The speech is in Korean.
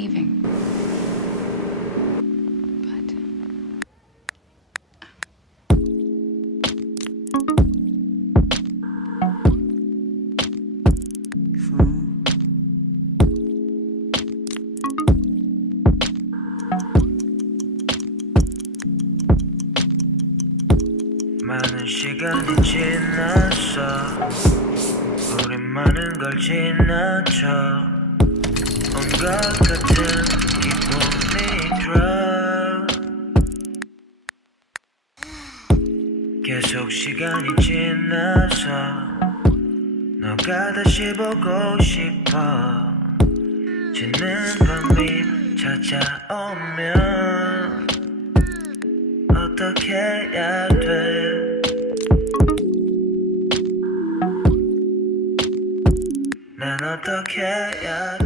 leaving. 많은 시간이 지났어. 우린 많은 걸 지나쳐. 온것 같은 기분이 들어. 계속 시간이 지나서 너가 다시 보고 싶어. 지는 밤이 찾아오면 어떻게 해야 돼? 난 어떻게 해야